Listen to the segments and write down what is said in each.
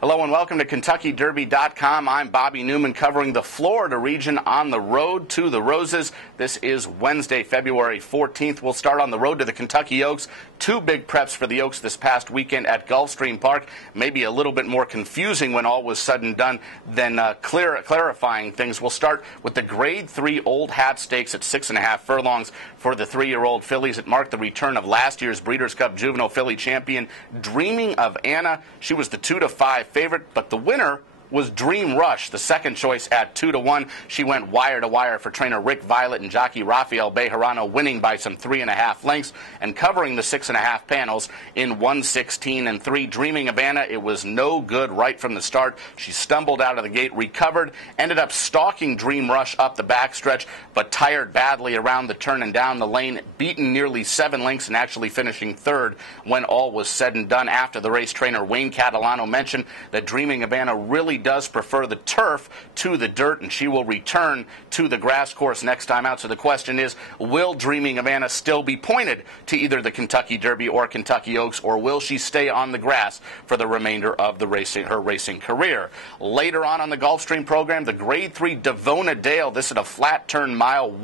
Hello and welcome to KentuckyDerby.com. I'm Bobby Newman covering the Florida region on the road to the Roses. This is Wednesday, February 14th. We'll start on the road to the Kentucky Oaks. Two big preps for the Oaks this past weekend at Gulfstream Park. Maybe a little bit more confusing when all was said and done than clarifying things. We'll start with the Grade 3 Old Hat Stakes at 6.5 furlongs for the 3-year-old fillies. It marked the return of last year's Breeders' Cup Juvenile Filly champion, Dreaming of Anna. She was the 2-5 favorite, but the winner was Dream Rush, the second choice at 2-1. She went wire to wire for trainer Rick Violet and jockey Rafael Bejarano, winning by some 3.5 lengths and covering the 6.5 panels in 1:16.3. Dreaming of Anna, it was no good right from the start. She stumbled out of the gate, recovered, ended up stalking Dream Rush up the backstretch, but tired badly around the turn and down the lane, beaten nearly 7 lengths and actually finishing third when all was said and done. After the race, trainer Wayne Catalano mentioned that Dreaming of Anna really does prefer the turf to the dirt, and she will return to the grass course next time out. So the question is, will Dreaming of Anna still be pointed to either the Kentucky Derby or Kentucky Oaks, or will she stay on the grass for the remainder of her racing career? Later on the Gulfstream program, the Grade 3 Devona Dale. This is a flat turn mile,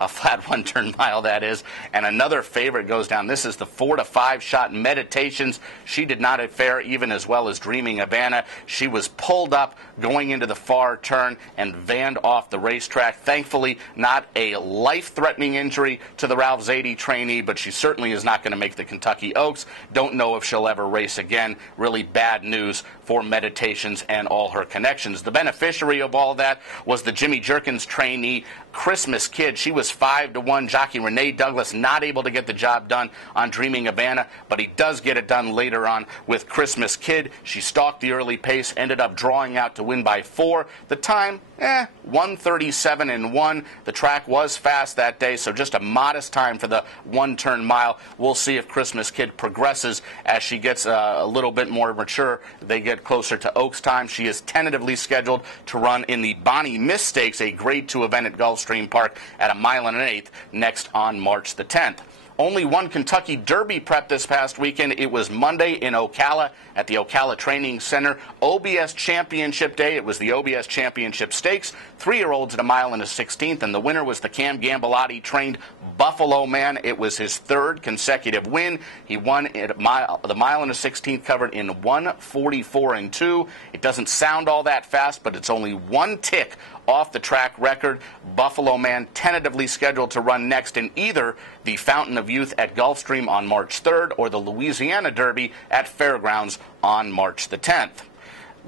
a flat one-turn mile, that is, and another favorite goes down. This is the 4-5 shot Meditations. She did not fare even as well as Dreaming of Anna. She was pulled up going into the far turn and vanned off the racetrack. Thankfully, not a life-threatening injury to the Ralph Zadie trainee, but she certainly is not going to make the Kentucky Oaks. Don't know if she'll ever race again. Really bad news for Meditations and all her connections. The beneficiary of all that was the Jimmy Jerkins trainee, Christmas Kid. She was 5-1. Jockey Renee Douglas not able to get the job done on Dreaming of Anna, but he does get it done later on with Christmas Kid. She stalked the early pace, ended up drawing out to win by 4. The time, 1:37.1. The track was fast that day, so just a modest time for the one-turn mile. We'll see if Christmas Kid progresses as she gets a little bit more mature. They get closer to Oaks time. She is tentatively scheduled to run in the Bonnie Miss Stakes, a Grade 2 event at Gulfstream Park at 1 1/8 next on March the 10th. Only one Kentucky Derby prep this past weekend. It was Monday in Ocala at the Ocala Training Center. OBS Championship Day. It was the OBS Championship Stakes. 3-year-olds at 1 1/16, and the winner was the Cam Gambelotti-trained Buffalo Man. It was his third consecutive win. He won at the 1 1/16 covered in 1:44.2. It doesn't sound all that fast, but it's only one tick off the track record. Buffalo Man tentatively scheduled to run next in either the Fountain of Youth at Gulfstream on March 3rd or the Louisiana Derby at Fairgrounds on March the 10th.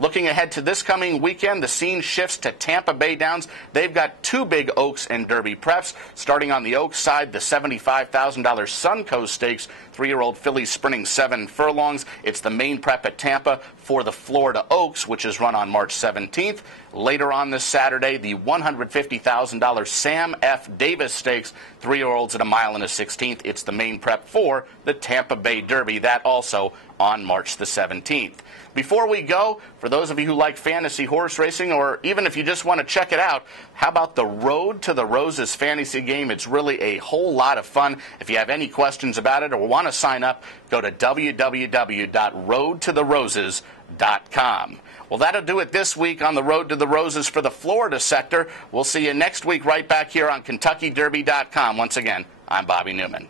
Looking ahead to this coming weekend, the scene shifts to Tampa Bay Downs. They've got two big Oaks and Derby preps. Starting on the Oaks side, the $75,000 Suncoast Stakes, 3-year-old fillies sprinting 7 furlongs. It's the main prep at Tampa for the Florida Oaks, which is run on March 17th. Later on this Saturday, the $150,000 Sam F. Davis Stakes, 3-year-olds at 1 1/16. It's the main prep for the Tampa Bay Derby. That also on March the 17th. Before we go, for those of you who like fantasy horse racing, or even if you just want to check it out, how about the Road to the Roses fantasy game? It's really a whole lot of fun. If you have any questions about it or want to sign up, go to www.roadtotheroses.com. Well, that'll do it this week on the Road to the Roses for the Florida sector. We'll see you next week right back here on KentuckyDerby.com. Once again, I'm Bobby Newman.